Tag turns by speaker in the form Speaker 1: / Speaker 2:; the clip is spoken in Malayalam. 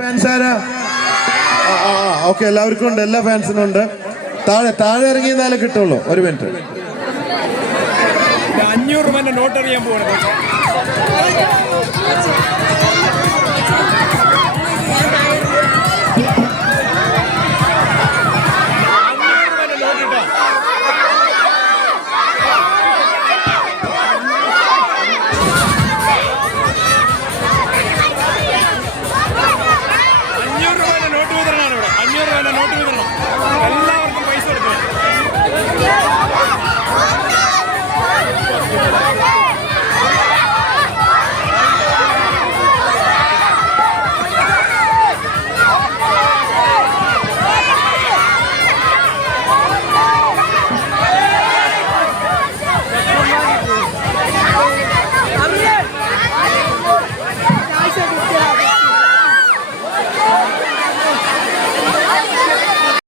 Speaker 1: ഫാൻസ് ആരാ? ഓക്കെ എല്ലാവർക്കും ഉണ്ട് എല്ലാ ഫാൻസിനും ഉണ്ട്. താഴെ താഴെ ഇറങ്ങിയെന്നാലേ കിട്ടുള്ളൂ. ഒരു മിനിറ്റ്.
Speaker 2: അഞ്ഞൂറ് രൂപ നോട്ട് അറിയാൻ പോകുന്നത്